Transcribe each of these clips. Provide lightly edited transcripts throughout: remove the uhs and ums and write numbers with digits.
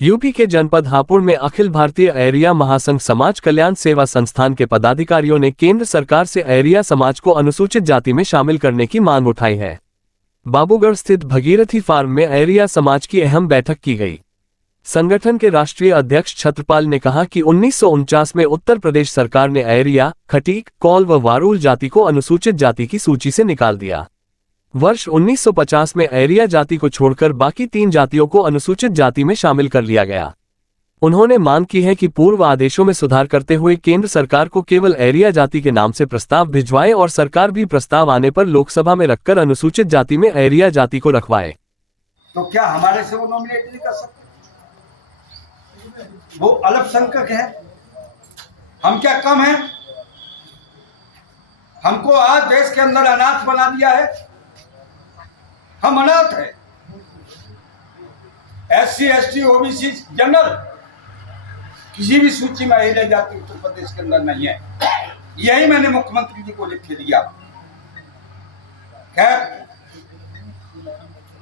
UP के जनपद हापुड़ में अखिल भारतीय अहरिया महासंघ समाज कल्याण सेवा संस्थान के पदाधिकारियों ने केंद्र सरकार से अहरिया समाज को अनुसूचित जाति में शामिल करने की मांग उठाई है। बाबूगढ़ स्थित भगीरथी फार्म में अहरिया समाज की अहम बैठक की गई। संगठन के राष्ट्रीय अध्यक्ष छत्रपाल ने कहा कि 1949 में उत्तर प्रदेश सरकार ने अहरिया, खटीक, कौल व वारूल जाति को अनुसूचित जाति की सूची से निकाल दिया। वर्ष 1950 में अहरिया जाति को छोड़कर बाकी 3 जातियों को अनुसूचित जाति में शामिल कर लिया गया। उन्होंने मांग की है कि पूर्व आदेशों में सुधार करते हुए केंद्र सरकार को केवल अहरिया जाति के नाम से प्रस्ताव भिजवाए और सरकार भी प्रस्ताव आने पर लोकसभा में रखकर अनुसूचित जाति में अहरिया जाति को रखवाए। तो क्या हमारे से वो नॉमिनेट नहीं कर सकते? वो अल्पसंख्यक है, हम क्या कम हैं? हमको आज देश के अंदर अनाथ बना दिया है। हम अनाथ हैं। SC, ST, OBC, जनरल किसी भी सूची में अहरिया जाति उत्तर प्रदेश के अंदर नहीं है। यही मैंने मुख्यमंत्री जी को लिख के दिया। खैर,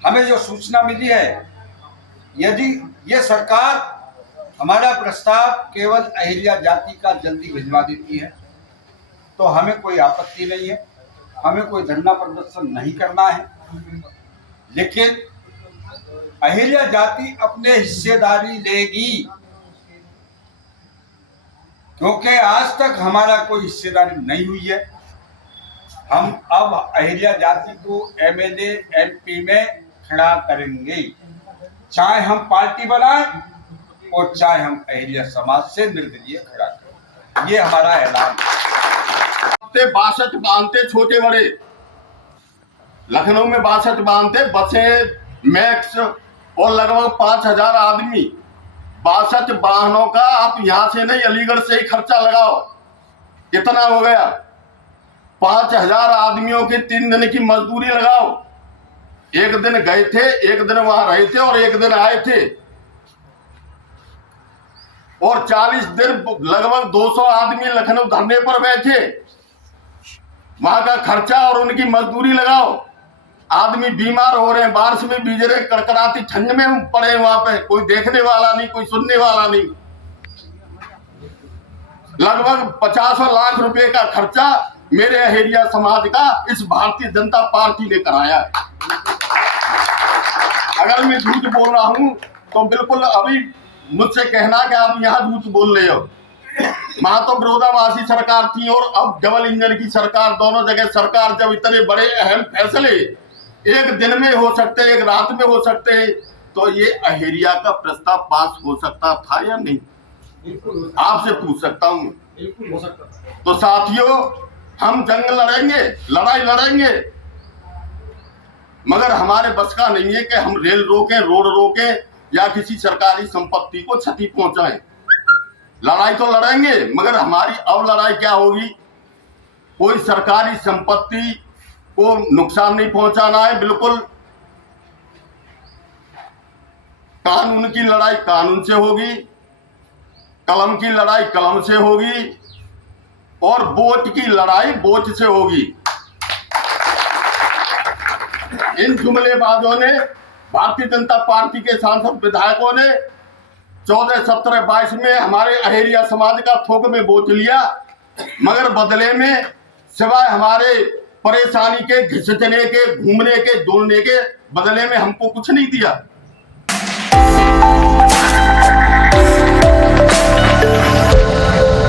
हमें जो सूचना मिली है, यदि ये सरकार हमारा प्रस्ताव केवल अहरिया जाति का जल्दी भिजवा देती है तो हमें कोई आपत्ति नहीं है, हमें कोई धरना प्रदर्शन नहीं करना है। लेकिन अहरिया जाति अपने हिस्सेदारी लेगी, क्योंकि आज तक हमारा कोई हिस्सेदारी नहीं हुई है। हम अब अहरिया जाति को MLA, MP में खड़ा करेंगे, चाहे हम पार्टी बनाएं और चाहे हम अहरिया समाज से निर्दलीय खड़ा करें। ये हमारा ऐलान है। 62 बांधते छोटे बड़े, लखनऊ में 62 बांधते, बसें मैक्स और लगभग 5000 आदमी। 62 वाहनों का आप यहां से नहीं अलीगढ़ से ही खर्चा लगाओ, कितना हो गया? 5000 आदमियों की 3 दिन की मजदूरी लगाओ। एक दिन गए थे, एक दिन वहां रहे थे और एक दिन आए थे, और 40 दिन लगभग 200 आदमी लखनऊ धरने पर बैठे। वहां का खर्चा और उनकी मजदूरी लगाओ। आदमी बीमार हो रहे हैं, बारिश में भीज रहे, कड़कड़ाती ठंड में हम पड़े, वहां पे कोई देखने वाला नहीं, कोई सुनने वाला नहीं। लगभग 50 लाख रुपए का खर्चा मेरे अहरिया समाज का इस भारतीय जनता पार्टी ने कराया है। अगर मैं झूठ बोल रहा हूं तो बिल्कुल अभी मुझसे कहना कि आप यहाँ झूठ बोल रहे हो। वहां तो विरोधाभासी सरकार थी और अब डबल इंजन की सरकार, दोनों जगह सरकार। जब इतने बड़े अहम फैसले एक दिन में हो सकते हैं, एक रात में हो सकते हैं, तो ये अहरिया का प्रस्ताव पास हो सकता था या नहीं? आपसे पूछ सकता हूँ। तो साथियों, हम जंग लड़ेंगे, लड़ाई लड़ेंगे, मगर हमारे बस का नहीं है कि हम रेल रोकें, रोड रोकें या किसी सरकारी संपत्ति को क्षति पहुंचाएं। लड़ाई तो लड़ेंगे, मगर हमारी अब लड़ाई क्या होगी? कोई सरकारी संपत्ति को नुकसान नहीं पहुंचाना है। बिल्कुल कानून की लड़ाई कानून से होगी, कलम की लड़ाई कलम से होगी और वोट की लड़ाई वोट से होगी। इन जुमलेबाजों ने, भारतीय जनता पार्टी के सांसद विधायकों ने 14, 17, 22 में हमारे अहरिया समाज का थोक में वोट लिया, मगर बदले में सिवाय हमारे परेशानी के, घिसटने के, घूमने के, डोलने के बदले में हमको कुछ नहीं दिया।